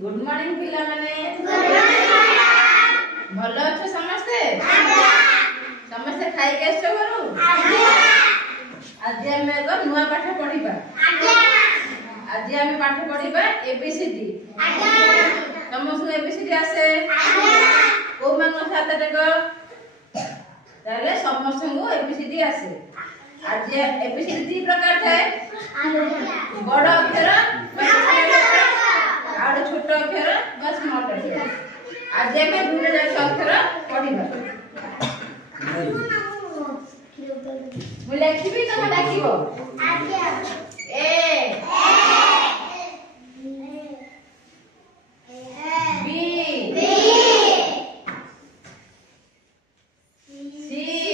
good morning पिला माने भलो अच्छे समस्ते समस्ते खाई के आछो घरु आज हम एक नुआ पाठ पढिबा आज हम पाठ पढिबा एबीसीडी समस्त एबीसीडी आसे को मान सात टक ताले समस्त को एबीसीडी आसे आज एबीसीडी तीन प्रकार थाए बड़ अक्षर और छोट अक्षर बा स्मॉल अक्षर आज हमें दूर जाक अक्षर पढिबा मु लिखिबी तमे डाकिबो ए बी सी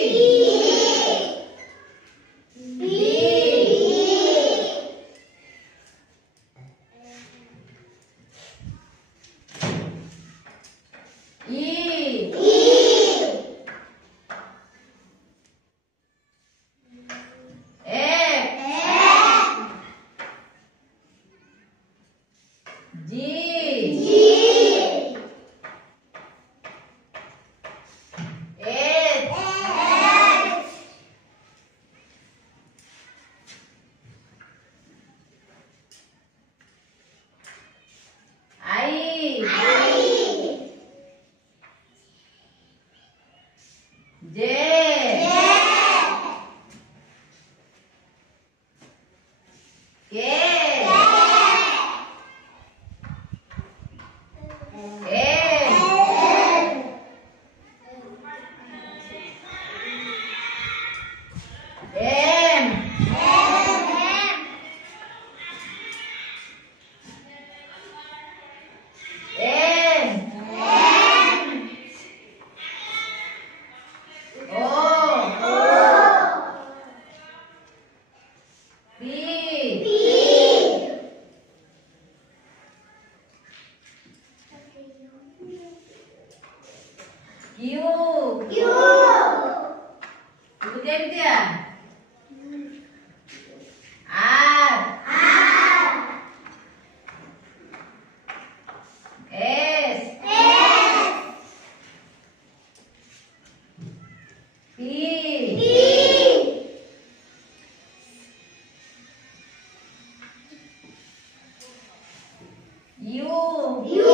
you